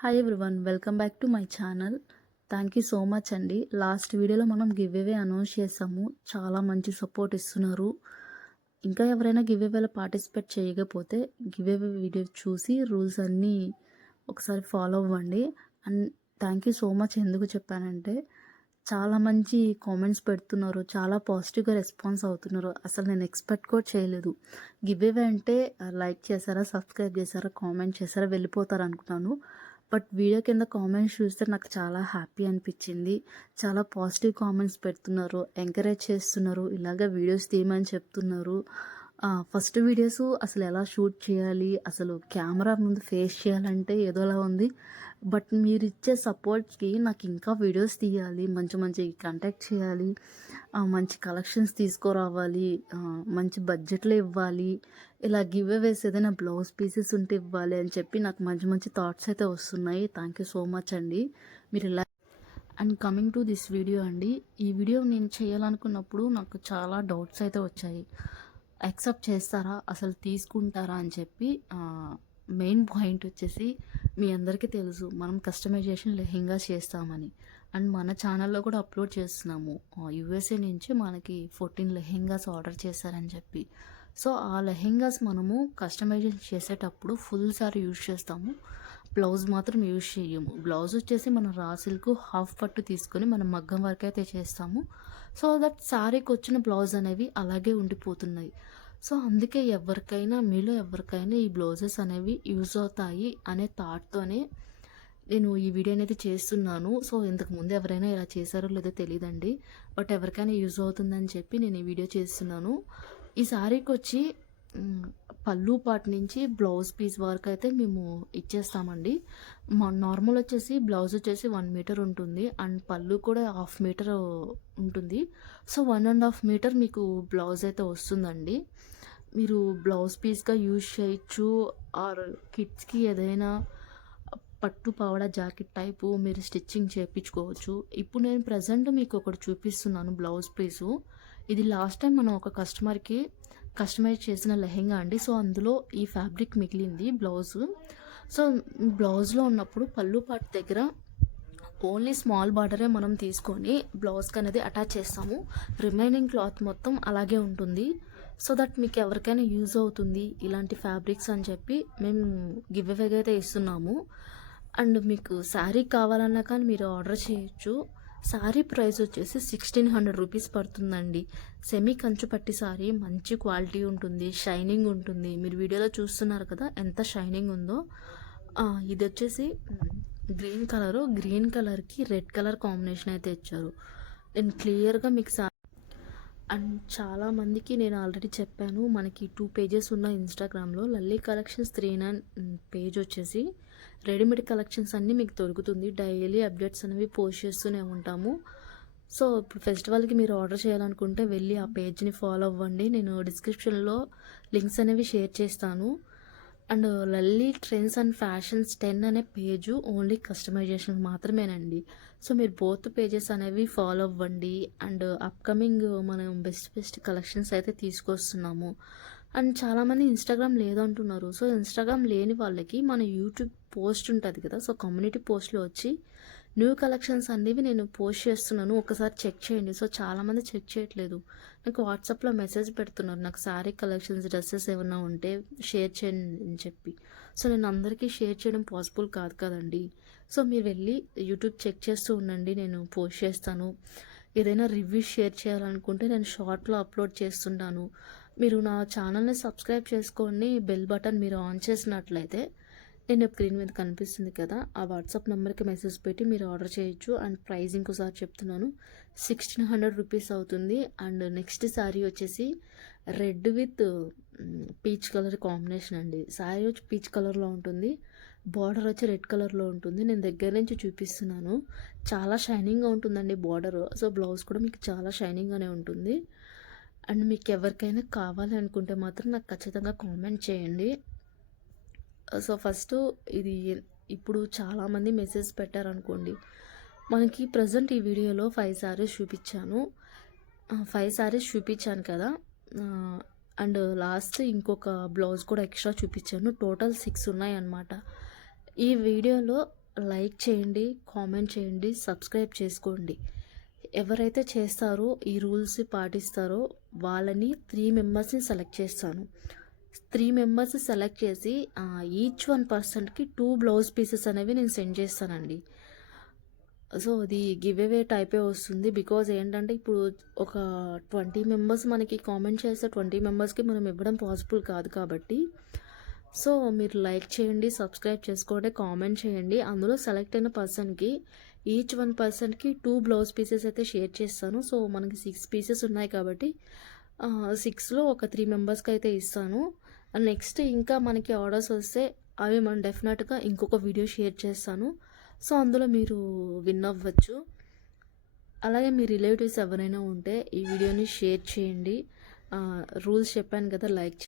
Hi everyone welcome back to my channel thank you so much అండి. Last వీడియోలో మనం give away announce చేసాము. చాలా మంచి సపోర్ట్ ఇస్తున్నారు. ఇంకా ఎవరైనా గివ్ అవేలో పార్టిసిపేట్ చేయకపోతే గివ్ అవే వీడియో చూసి రూల్స్ అన్నీ ఒకసారి ఫాలో అవ్వండి. And thank you so much ఎందుకు చెప్పానంటే చాలా మంచి కామెంట్స్ పెడుతున్నారు. చాలా పాజిటివ్గా రెస్పాన్స్ అవుతున్నారు. అసలు నేను ఎక్స్పెక్ట్ కూడా చేయలేదు. గివ్ అవే అంటే uh, లైక్ చేశారా సబ్స్క్రైబ్ చేశారా కామెంట్ చేశారా వెళ్ళిపోతారు అనుకున్నాను బట్ వీడియో కింద కామెంట్స్ చూస్తే నాకు చాలా హ్యాపీ అనిపించింది. చాలా పాజిటివ్ కామెంట్స్ పెడుతున్నారు ఎంకరేజ్ చేస్తున్నారు ఇలాగ వీడియోస్ తీయమని చెప్తున్నారు. ఫస్ట్ వీడియోస్ అసలు ఎలా షూట్ చేయాలి అసలు కెమెరా ముందు ఫేస్ చేయాలంటే ఏదోలా ఉంది. బట్ మీరు ఇచ్చే సపోర్ట్కి నాకు ఇంకా వీడియోస్ తీయాలి మంచి మంచి కంటాక్ట్ చేయాలి మంచి కలెక్షన్స్ తీసుకురావాలి మంచి బడ్జెట్లో ఇవ్వాలి ఇలా గివ్ అవేస్ ఏదైనా బ్లౌజ్ పీసెస్ ఉంటే ఇవ్వాలి అని చెప్పి నాకు మంచి మంచి థాట్స్ అయితే వస్తున్నాయి. థ్యాంక్ యూ సో మచ్ అండి. మీరు ఇలా and coming to this video అండి ఈ వీడియో నేను చేయాలనుకున్నప్పుడు నాకు చాలా డౌట్స్ అయితే వచ్చాయి. యాక్సెప్ట్ చేస్తారా? అసలు తీసుకుంటారా? అని చెప్పి మెయిన్ పాయింట్ వచ్చేసి మీ అందరికీ తెలుసు మనం కస్టమైజేషన్ లెహెంగా చేస్తామని. అండ్ మన ఛానల్లో కూడా అప్లోడ్ చేస్తున్నాము. యూఎస్ఏ నుంచి మనకి ఫోర్టీన్ లెహెంగాస్ ఆర్డర్ చేశారని చెప్పి. సో ఆ లెహెంగాస్ మనము కస్టమైజేషన్ చేసేటప్పుడు ఫుల్ సారీ యూజ్ చేస్తాము. బ్లౌజ్ మాత్రం యూజ్ చేయము బ్లౌజ్ వచ్చేసి మనం రా సిల్క్ హాఫ్ పట్టు తీసుకొని మనం మగ్గం వరకు అయితే చేస్తాము. సో దట్ శారీకి వచ్చిన బ్లౌజ్ అనేవి అలాగే ఉండిపోతున్నాయి. సో అందుకే ఎవరికైనా మీలో ఎవరికైనా ఈ బ్లౌజెస్ అనేవి యూజ్ అవుతాయి అనే థాట్తోనే నేను ఈ వీడియో అనేది చేస్తున్నాను. సో ఇంతకు ముందు ఎవరైనా ఇలా చేశారో లేదో తెలియదండి బట్ ఎవరికైనా యూజ్ అవుతుందని చెప్పి నేను ఈ వీడియో చేస్తున్నాను. ఈ శారీకి వచ్చి పళ్ళు పాటు నుంచి బ్లౌజ్ పీస్ వరకు అయితే మేము ఇచ్చేస్తామండి. మా నార్మల్ వచ్చేసి బ్లౌజ్ వచ్చేసి వన్ మీటర్ ఉంటుంది. అండ్ పళ్ళు కూడా హాఫ్ మీటర్ ఉంటుంది. So one and half metre మీకు బ్లౌజ్ అయితే వస్తుందండి. మీరు బ్లౌజ్ పీస్గా యూజ్ చేయొచ్చు. ఆర్ కిడ్స్కి ఏదైనా పట్టు పావడ జాకెట్ టైపు మీరు స్టిచ్చింగ్ చేయించుకోవచ్చు. ఇప్పుడు నేను ప్రజెంట్ మీకు ఒకటి చూపిస్తున్నాను బ్లౌజ్ పీసు. ఇది లాస్ట్ టైం మనం ఒక కస్టమర్కి కస్టమైజ్ చేసిన లెహెంగా అండి. సో అందులో ఈ ఫ్యాబ్రిక్ మిగిలింది బ్లౌజ్ సో బ్లౌజ్లో ఉన్నప్పుడు పళ్ళు పాటు దగ్గర ఓన్లీ స్మాల్ బార్డరే మనం తీసుకొని బ్లౌజ్కి అనేది అటాచ్ చేస్తాము. రిమైనింగ్ క్లాత్ మొత్తం అలాగే ఉంటుంది. సో దట్ మీకు ఎవరికైనా యూజ్ అవుతుంది ఇలాంటి ఫ్యాబ్రిక్స్ అని చెప్పి మేము గివ్ అవేగా అయితే ఇస్తున్నాము. అండ్ మీకు శారీ కావాలన్నా కానీ మీరు ఆర్డర్ చేయొచ్చు. శారీ ప్రైస్ వచ్చేసి సిక్స్టీన్ హండ్రెడ్ రూపీస్ పడుతుందండి. సెమీ కంచు పట్టి శారీ మంచి క్వాలిటీ ఉంటుంది షైనింగ్ ఉంటుంది. మీరు వీడియోలో చూస్తున్నారు కదా ఎంత షైనింగ్ ఉందో. ఇది వచ్చేసి గ్రీన్ కలరు గ్రీన్ కలర్కి రెడ్ కలర్ కాంబినేషన్ అయితే ఇచ్చారు. నేను క్లియర్గా మీకు సారీ అండ్ చాలా మందికి నేను ఆల్రెడీ చెప్పాను మనకి టూ పేజెస్ ఉన్న ఇన్స్టాగ్రామ్లో Lalli collections three nine page వచ్చేసి రెడీమేడ్ కలెక్షన్స్ అన్నీ మీకు దొరుకుతుంది. డైలీ అప్డేట్స్ అనేవి పోస్ట్ చేస్తూనే ఉంటాము. సో ఇప్పుడు ఫెస్టివల్కి మీరు ఆర్డర్ చేయాలనుకుంటే వెళ్ళి ఆ పేజ్ని ఫాలో అవ్వండి. నేను డిస్క్రిప్షన్లో లింక్స్ అనేవి షేర్ చేస్తాను. And Lalli Trends and Fashions ten అనే పేజు ఓన్లీ కస్టమైజేషన్ మాత్రమేనండి. సో మీరు బోత్ పేజెస్ అనేవి ఫాలో అవ్వండి. అండ్ అప్కమింగ్ మనం బెస్ట్ బెస్ట్ కలెక్షన్స్ అయితే తీసుకొస్తున్నాము. అండ్ చాలామంది ఇన్స్టాగ్రామ్ లేదంటున్నారు. సో ఇన్స్టాగ్రామ్ లేని వాళ్ళకి మన యూట్యూబ్ పోస్ట్ ఉంటుంది కదా. సో కమ్యూనిటీ పోస్ట్లో వచ్చి న్యూ కలెక్షన్స్ అనేవి నేను పోస్ట్ చేస్తున్నాను. ఒకసారి చెక్ చేయండి. సో చాలామంది చెక్ చేయట్లేదు. నాకు వాట్సాప్లో మెసేజ్ పెడుతున్నారు. నాకు శారీ కలెక్షన్స్ డ్రెస్సెస్ ఏమైనా ఉంటే షేర్ చేయండి అని చెప్పి. సో నేను అందరికీ షేర్ చేయడం పాసిబుల్ కాదు కదండి. సో మీరు వెళ్ళి యూట్యూబ్ చెక్ చేస్తూ ఉండండి. నేను పోస్ట్ చేస్తాను. ఏదైనా రివ్యూస్ షేర్ చేయాలనుకుంటే నేను షార్ట్లో అప్లోడ్ చేస్తుంటాను. మీరు నా ఛానల్ని సబ్స్క్రైబ్ చేసుకోండి. బెల్ బటన్ మీరు ఆన్ చేసినట్లయితే నేను స్క్రీన్ మీద కనిపిస్తుంది కదా ఆ వాట్సాప్ నెంబర్కి మెసేజ్ పెట్టి మీరు ఆర్డర్ చేయొచ్చు. అండ్ ప్రైస్ ఇంకోసారి చెప్తున్నాను సిక్స్టీన్ హండ్రెడ్ రూపీస్ అవుతుంది. అండ్ నెక్స్ట్ శారీ వచ్చేసి red with peach colour combination అండి. శారీ వచ్చి పీచ్ కలర్లో ఉంటుంది బార్డర్ వచ్చి రెడ్ కలర్లో ఉంటుంది. నేను దగ్గర నుంచి చూపిస్తున్నాను. చాలా షైనింగ్గా ఉంటుందండి బార్డర్. సో బ్లౌజ్ కూడా మీకు చాలా షైనింగ్గానే ఉంటుంది. అండ్ మీకు ఎవరికైనా కావాలనుకుంటే మాత్రం నాకు ఖచ్చితంగా కామెంట్ చేయండి. సో ఫస్ట్ ఇది ఇప్పుడు చాలామంది మెసేజ్ పెట్టారనుకోండి. మనకి ప్రజెంట్ ఈ వీడియోలో ఫైవ్ శారీస్ చూపించాను. ఫైవ్ శారీస్ చూపించాను కదా. అండ్ లాస్ట్ ఇంకొక బ్లౌజ్ కూడా ఎక్స్ట్రా చూపించాను. టోటల్ సిక్స్ ఉన్నాయన్నమాట. ఈ వీడియోలో లైక్ చేయండి కామెంట్ చేయండి సబ్స్క్రైబ్ చేసుకోండి. ఎవరైతే చేస్తారో ఈ రూల్స్ పాటిస్తారో వాళ్ళని త్రీ మెంబర్స్ని సెలెక్ట్ చేస్తాను. త్రీ మెంబర్స్ సెలెక్ట్ చేసి ఈచ్ వన్ పర్సన్కి టూ బ్లౌజ్ పీసెస్ అనేవి నేను సెండ్ చేస్తానండి. సో అది గివ్ అవే టైపే వస్తుంది. బికాజ్ ఏంటంటే ఇప్పుడు ఒక ట్వంటీ మెంబర్స్ మనకి కామెంట్ చేస్తే ట్వంటీ మెంబర్స్కి మనం ఇవ్వడం పాసిబుల్ కాదు కాబట్టి. సో మీరు లైక్ చేయండి సబ్స్క్రైబ్ చేసుకోండి కామెంట్ చేయండి. అందులో సెలెక్ట్ అయిన పర్సన్కి ఈచ్ వన్ పర్సన్కి టూ బ్లౌజ్ పీసెస్ అయితే షేర్ చేస్తాను. సో మనకి సిక్స్ పీసెస్ ఉన్నాయి కాబట్టి సిక్స్లో ఒక త్రీ మెంబర్స్కి అయితే ఇస్తాను. నెక్స్ట్ ఇంకా మనకి ఆర్డర్స్ వస్తే అవి మనం డెఫినెట్గా ఇంకొక వీడియో షేర్ చేస్తాను. సో అందులో మీరు విన్ అవ్వచ్చు. అలాగే మీ రిలేటివ్స్ ఎవరైనా ఉంటే ఈ వీడియోని షేర్ చేయండి. రూల్స్ చెప్పాను కదా లైక్